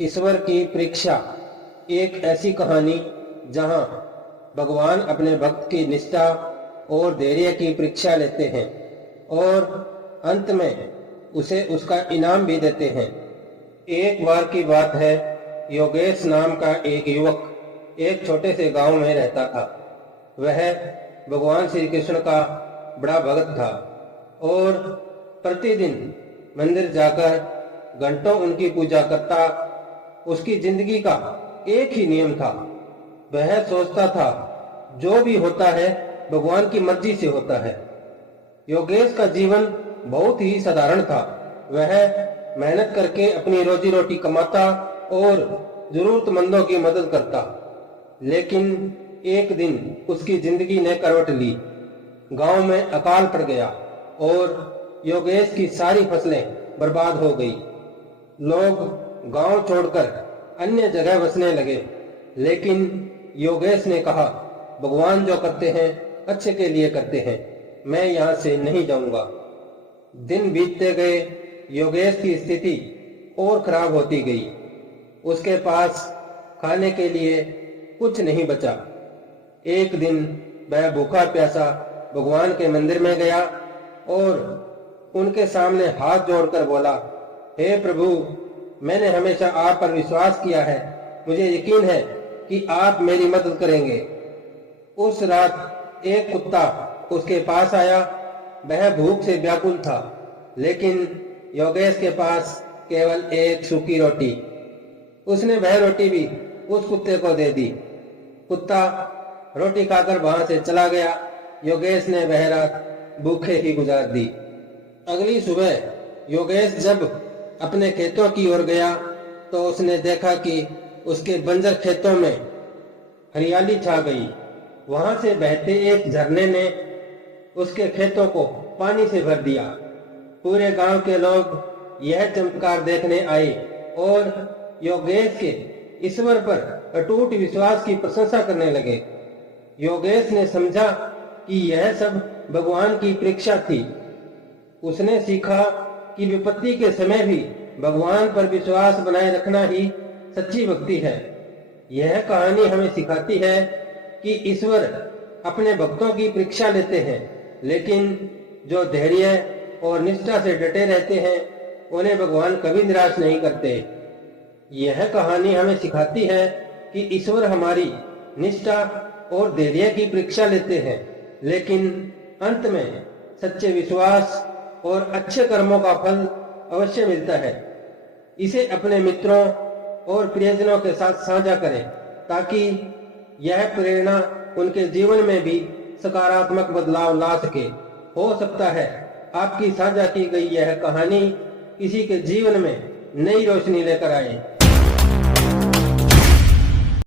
ईश्वर की परीक्षा एक ऐसी कहानी जहां भगवान अपने भक्त की निष्ठा और धैर्य की परीक्षा लेते हैं और अंत में उसे उसका इनाम भी देते हैं। एक बार की बात है, योगेश नाम का एक युवक एक छोटे से गांव में रहता था। वह भगवान श्री कृष्ण का बड़ा भक्त था और प्रतिदिन मंदिर जाकर घंटों उनकी पूजा करता। उसकी जिंदगी का एक ही नियम था, वह सोचता था जो भी होता है भगवान की मर्जी से होता है। योगेश का जीवन बहुत ही साधारण था। वह मेहनत करके अपनी रोजी रोटी कमाता और जरूरतमंदों की मदद करता। लेकिन एक दिन उसकी जिंदगी ने करवट ली। गांव में अकाल पड़ गया और योगेश की सारी फसलें बर्बाद हो गई। लोग गांव छोड़कर अन्य जगह बसने लगे, लेकिन योगेश ने कहा, भगवान जो करते हैं अच्छे के लिए करते हैं, मैं यहाँ से नहीं जाऊंगा। दिन बीतते गए, योगेश की स्थिति और खराब होती गई। उसके पास खाने के लिए कुछ नहीं बचा। एक दिन वह भूखा प्यासा भगवान के मंदिर में गया और उनके सामने हाथ जोड़कर बोला, हे प्रभु, मैंने हमेशा आप पर विश्वास किया है। मुझे यकीन है कि आप मेरी मदद करेंगे। उस रात एक कुत्ता उसके पास आया। वह भूख से व्याकुल था, लेकिन योगेश के पास केवल एक सूखी रोटी। उसने वह रोटी भी उस कुत्ते को दे दी। कुत्ता रोटी खाकर वहां से चला गया। योगेश ने वह रात भूखे ही गुजार दी। अगली सुबह योगेश जब अपने खेतों की ओर गया तो उसने देखा कि उसके बंजर खेतों में हरियाली छा गई। वहां से बहते एक झरने ने उसके खेतों को पानी से भर दिया। पूरे गांव के लोग यह चमत्कार देखने आए और योगेश के ईश्वर पर अटूट विश्वास की प्रशंसा करने लगे। योगेश ने समझा कि यह सब भगवान की परीक्षा थी। उसने सीखा कि विपत्ति के समय भी भगवान पर विश्वास बनाए रखना ही सच्ची भक्ति है। यह कहानी हमें सिखाती है कि ईश्वर अपने भक्तों की परीक्षा लेते हैं, लेकिन जो धैर्य और निष्ठा से डटे रहते हैं उन्हें भगवान कभी निराश नहीं करते। यह कहानी हमें सिखाती है कि ईश्वर हमारी निष्ठा और धैर्य की परीक्षा लेते हैं, लेकिन अंत में सच्चे विश्वास और अच्छे कर्मों का फल अवश्य मिलता है। इसे अपने मित्रों और प्रियजनों के साथ साझा करें ताकि यह प्रेरणा उनके जीवन में भी सकारात्मक बदलाव ला सके। हो सकता है आपकी साझा की गई यह कहानी किसी के जीवन में नई रोशनी लेकर आए।